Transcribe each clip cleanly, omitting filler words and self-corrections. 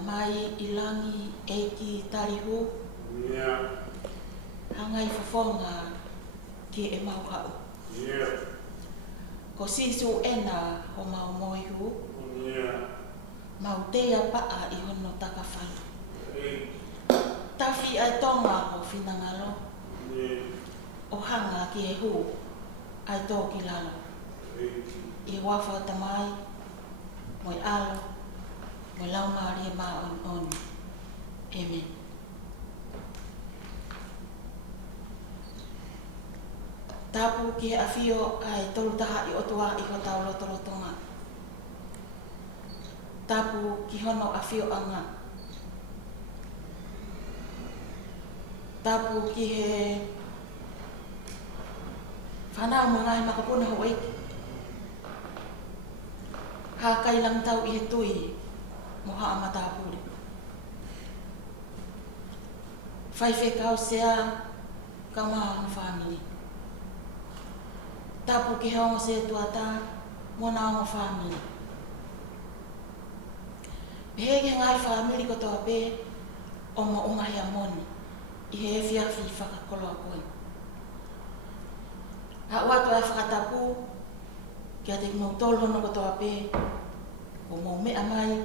Tamai ilangi eiki tarihu. Hangai fofonga ki e mauhau. Ko sisu ena ho mau moihu. Mau tea paa I hono takawhai. Tafi ai tonga ho finangalo. O hanga ki e hu ai tō ki lalo. I wafa tamai, moi alo, moi lau maari e maa on. Amen. Tapu ki he awhio ai tolu taha I otua I ho tau lotorotonga. Tapu ki hono awhio anga. Tapu ki he whanau mo ngai makapuna ho eiki. Ha kai lang tau I he tui mo haa matapuri. Whai whekau sea ka maha no family. Tapu ki hongo se tuata mo na hongo family. Pehege ngai family ko toa pe o mo ungahi a moni. I he whiawhi whakakolo a koe. Ha watu ai whakatapu kia te mau tolu hono ko toa pe o mau mea mai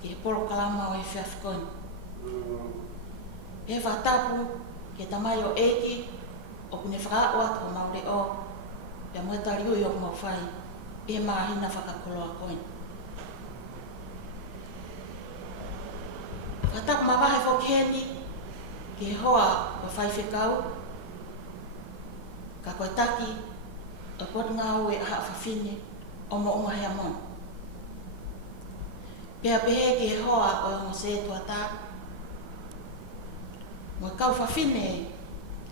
ki he poro kalama o he whiawhi koe. He whatapu ki tamai o eiki o kune whakaatu atu o maure o pia muetari ui o mau whai I he mahina whakakolo a koe. Whatapu mawahe whokeni ki he hoa o whai whekau ka koe taki o pot ngau e aha whawhine o mo ungahi a mon. Pea pehe ki he hoa o hongo se tuata mo kau whawhine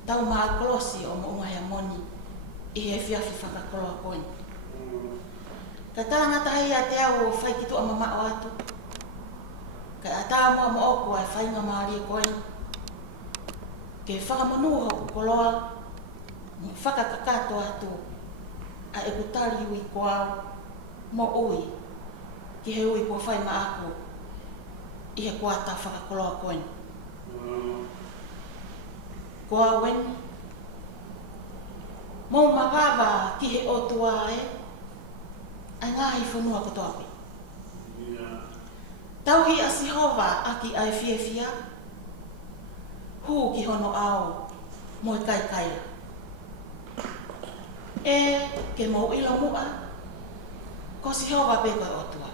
tau maa kolosi o mo ungahi a moni I he whiawhi whakakolo a koe. Ka tāngata hei a te au o whai ki tu a mamao atu. Ka a tā mua mo oku ai whainga maari e koe. Ke whakamonu hoku koloa mo whakakakato atu a e kutari ui koau mo ui ki he ui kua whai maaku I he kuata whakakolo a koe. Koa weni mo mawawa ki he otua e ai ngahi whanua ko toapi. Tauhi a Sihova aki ai whiawhia hu ki hono ao mo I kai kaila. E ke mau ilo mua ko Sihova pe koe otua.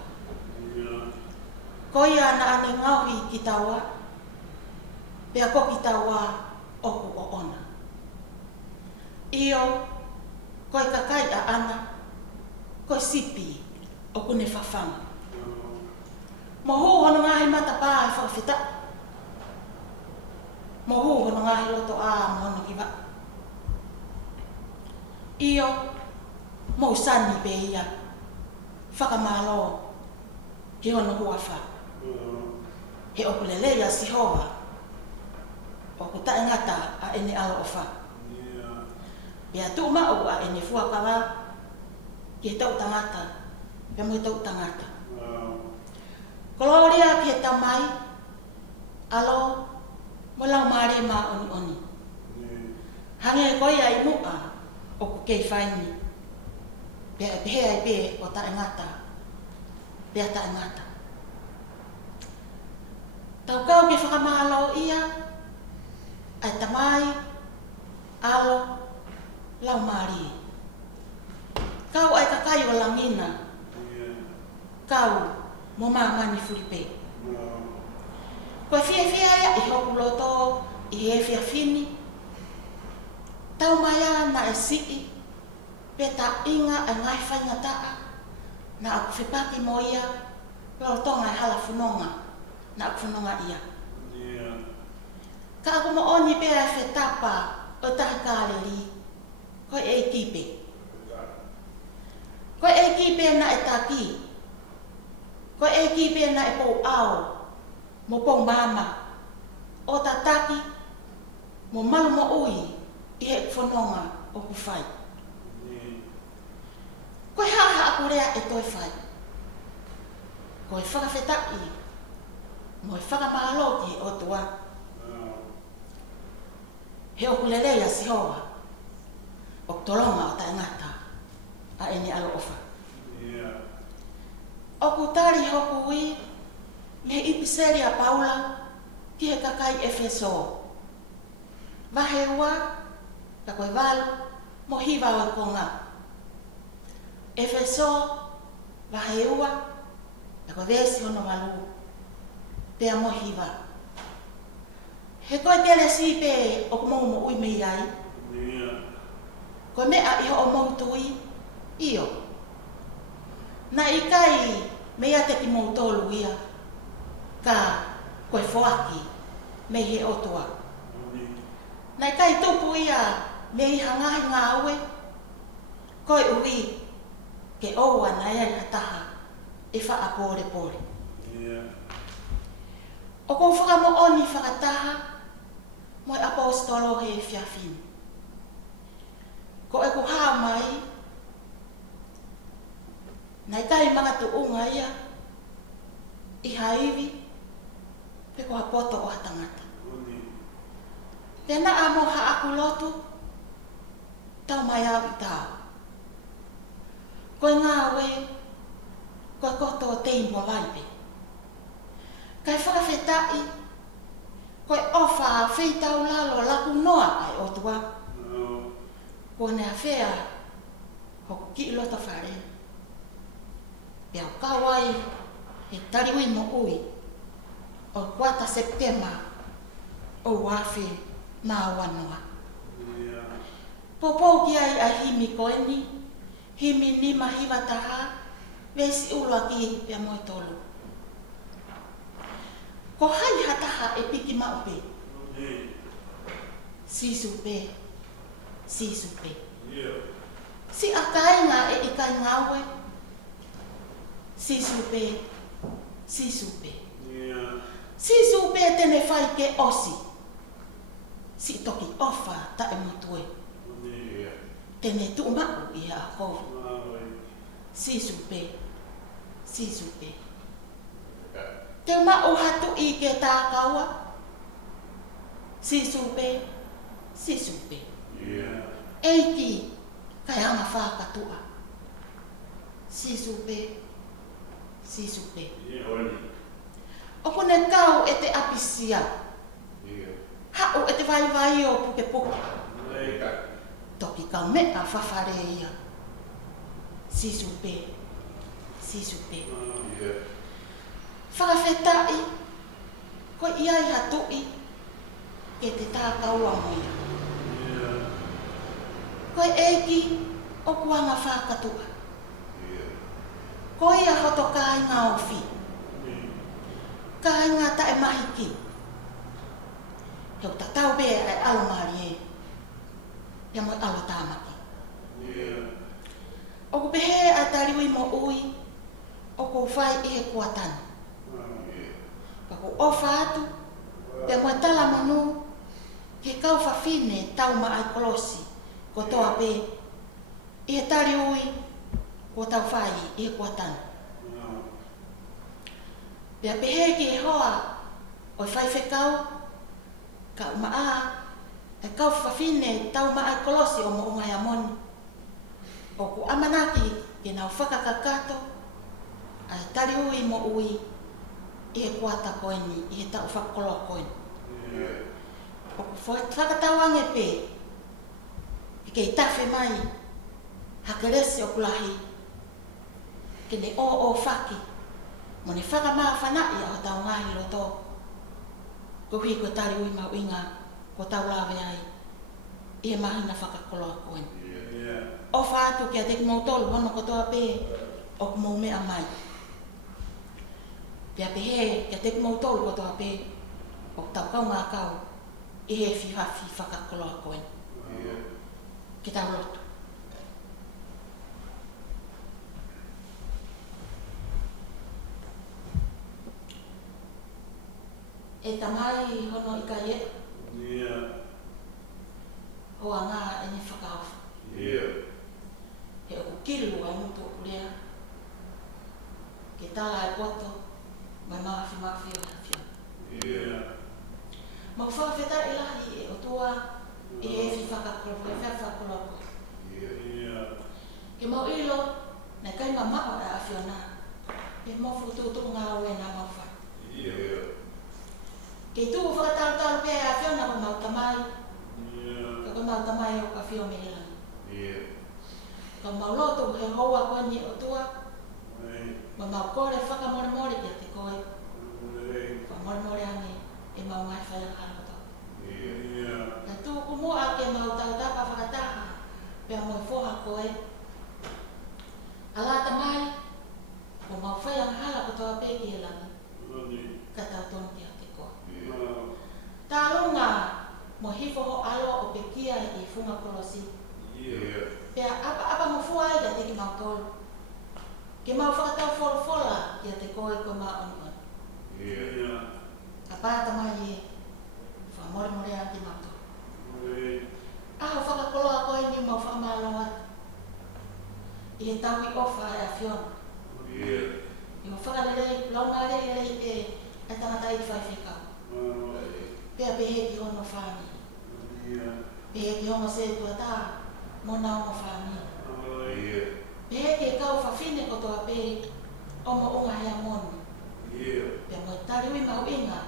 Ko ia na ane ngauhi ki taua pea ko ki taua oku o ona. Io koe kakai a ana koe sipi o kune whawhanga. Mo hu hono ngahi mata pā e whakawhita. Mo hu hono ngahi loto a mo hono ki wa. Io mo sani pe ia whakamalo ki hono huawha. He oku lele ia Sihova o ku tae ngata a ene alo o wha. Pea tu mao a ene fuakawa ki he tau tangata. Pea mo he tau tangata. Gloria ki he tamai alo mo lau maare ma oni oni. Hange koe ai mua o ku kei whaini. Pea e pehe ai pe o tae ngata. Pea tae ngata. Tau kau ke whakamalo ia ai tamai alo lau maari. Kau ai kakai o langina. Kau mo mamani furipe. Koe whiawhia ia I hoku loto I he whiawhini. Tau maya na e sii. Pe ta inga ai ngai whaingataa. Na aku whipaki mo ia. Lotonga e hala whanonga. Na aku whanonga ia. Ka aku mo oni pe ai whetapa o tahi kāreri. Koe e kipe. Koe e kipe na e taki. Koe e kipe na e pou ao. Mo pou mama. O ta taki. Mo malu mo ui. I he whanonga o ku whai. Koe haha aku rea e toi whai. Koe whakawhetai. mo e whakamahalo ki o tua. He o kulelea si hoa, o tolonga o taingata, a eni alo ofa. O kutari hoku i, me ipiseri a Paula, ki he kakai Efeso. Vahe ua, ka koe walu, mo hiva o e konga. Efeso, vahe ua, ka koe vesi hono walu, pea mo hiva. He koe tele si pe o kumou mo ui mei ai. Koe mea iho o moutui, iyo. Na ikai mea te ki mou tolu ia, ka koe foaki, mei he otua. Na ikai tupu ia, mei hangahi ngā ue, koe ui, ke oua na iai hataha, e wha a pore pore. O kou whakamo oni whakataha, mo e apostolo he whiawhini. Ko e ku haa mai, na ikai mga tuunga ia, i haiwi, pe ko hapoto o hatangata. Tena amo ha aku lotu, tau mai au i tau. Koe ngā we, koe koto o teimua waipe. Kai whakawhetai, koe ofa wheitau lalo laku noa ai o tua. Koe nea whea, hoku ki loto whare. Pea o kawai, he tariwi mo ui, o 4 Septemba, o wafe nā wanoa. Popou ki ai a himi koe ni, himi ni mahiwa taha, vesi ulua ki pea moi tolu. Ko hai hataha e piki maupe. Sisu pe. Si akainga e ikai ngawe. Sisu pe. Sisu pe tene whai ke osi. Si toki ofa ta e mutue. Tene tu mau i a kou. Sisu pe. Te mau hatu i ke tā kaua. Sisu pe. Eiki, kai anga whakatua. Sisu pe. Opo ne kau e te apisia. Hau e te vai o puke puke. Toki kau mea whawhare ia. Sisu pe. Whakawhetai, ko iai hatui ke te tā kaua moia. Koe eiki o kuanga whakatua. Ko ia hoto kai ngā ofi. Kai ngā tae mahiki. Heu tatau bea e alo maari e. Ia moi alo tāmaki. O ku pehe a tariwi mo ui, o ku whai i he kuatani. Ka ku ofa atu, pe moi tala manu, ke kau whawhine tau ma ai kolosi, ko toa pe, i he tari ui, ko tau whai i he kuatani. Pea pehe ki he hoa, o i whai whekau, ka umaa, e kau whawhine tau ma ai kolosi o mo ungai amoni. O ku amanaki ke nau whakakakato, ai tari ui mo ui, i he kuata koeni, i he tau whakolo koeni. O ku whakatauange pe, i kei tawhi mai, hakeresi o kulahi, ke ne o whaki, mo ne whakamaa whanai o tau ngahi loto. Ko hui ko tari ui mau inga, ko tau lawe ai, i he mahina whakakolo koeni. O whātu kia te ki mau tolu, hono kotoa pē, o ku mau mea mai. Pia pehe, kia te ki mau tolu kotoa pē, o tau kau ngā kau, i he whiwhawhi whakakoloa koen. Ki tau lotu. E tamai hono i kai e. Hoa ngā e ni whakawha. He o kilu ai mutu o lea. Ke tala e koto, mai mafi o hawhia. Mau whawheta i lahi e o tua e e fi whakakolopo, e whakakolopo. Ke mau ilo, nei kai mamao e awhiona. E mofu tūtuku ngā ue nā mau whai. Kei tū whakataru pia e awhiona ko mau tamai. Ka ko mau tamai o ka whio me ilangi. Ka mau loto he hoa koe ni o tua. Ma mau kore whakamore mori kia te koe. Whakamore mori ane e mau ngai whai ang harakoto. Ka tū kumua ke mau tautapa whakataha. Pea mo e whoha koe. Ala tamai. Ko mau whai ang harakoto a peki e langi. Ka tautoni kia te koe. Tā runga mo hifo ho alo o pekia i funga kolosi. Pea apa mo fua ai ka te ki mau tolu. Ke mau whakatau wholofola kia te koe ko maa oni oni. Ka pāta mai e whamore more a ki mau tolu. Aho whakakoloa koe ni mau whamalo atu. I he tau i ofa e a whiona. I ho whakarelei, launa relei e tangata i whaiwhekau. Pea pehe ki hono whāni. Pehe ki hono se tuatā, mona hono whāni. Pehe ki e kau whawhine ko toa pe omo unga hea moni. Pea mo tariwi mau inga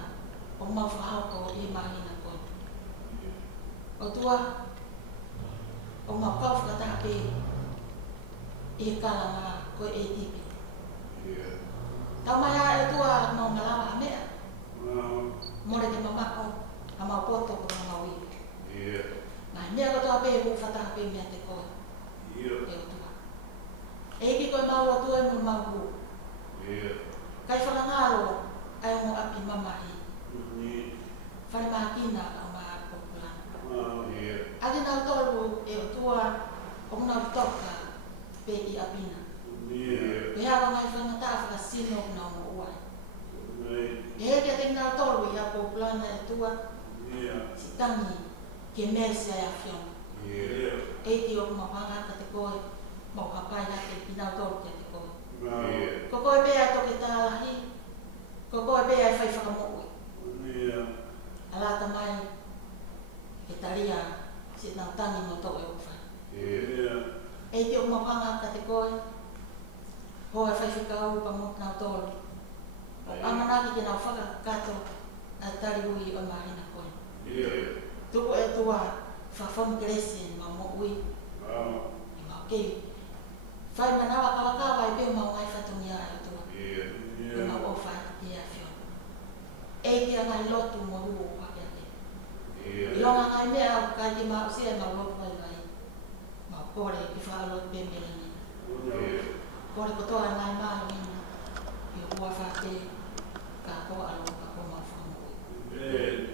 o mau whahau ko i mahina koe. O tua, o mau kau whakataha pe i he kalanga koe e tipi. Tau mai a e tua mau malawa ha mea. More ke mamako, a mau poto ko mau iwi. Mai mea ko toa pe hu whataha pe mea te koe. E o tua. E ki koe mau o tua e mo mau hu. Kai whanangaro ai mo api mamahi. Whare mahakina o maa populana. Adi nau tolu e o tua o nau toka pe i apina. Pea wa ngai whangataa whakasino o nau mo uai. E heke te nau tolu i a populana e tua si tangi ke mese ai a whiona. E ti o kumapanga ka te koe mau hapai hake i nau tolu kia te koe. Ko koe pea toke tālahi, ko koe pea e whai whakamoui. Alata mai ke taria si nau tangi mo tō e uwhai. E ti o kumapanga ka te koe, ho e whai whikau pa mo nau tolu. Amanaki ke nau whakakato a tarihui o marina koe. Tuku e tua whawhom gresi ma mo ui. I mau kei. Whai manawa kawakawa i peo mau ngai whatongi a e tua. I mau ofa i a whiona. E ti a ngai lotu mo ruo whake a te. I longa ngai mea au kai ki mau sia mau lotu ai vai. Mau kore i whaalot pembele ni. Kore kotoa ngai maa ni. I hua whate ka koa alo ka koa mau whamui.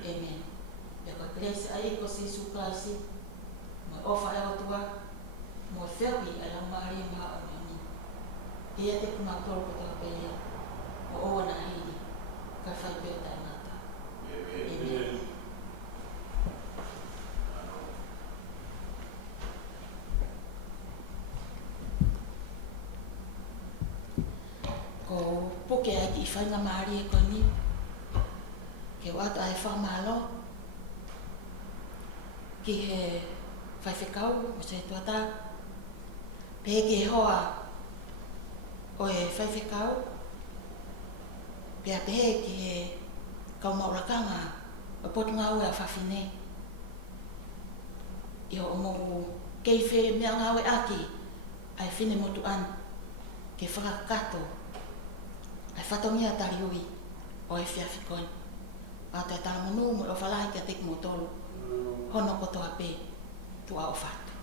Amen. Pea koe Grace ai ko si suklasi. Mo ofa e o tua. Mo whiawi a lau maari maa o ni. Ia te kumau tolu kotoa pēia. O oa na hiri. Ka whai peo tai ngata. Amen. Ko puke ai ki whainga maari e koe ni. Ke wata ai whamalo. Ki he whaiwhekau o se tuata. Pehe ki he hoa o he whaiwhekau. Pea pehe ki he kaumaurakanga o potu ngā ue a whawhine. I ho omohu kei where mea ngā ue aki ai whine motu an ke whakakato. Ai whatongia tariui o e whiawhi koe. A te tala monu mo o whalahi kia teki mo tolu. Hono kotoa pē, tua o whatu.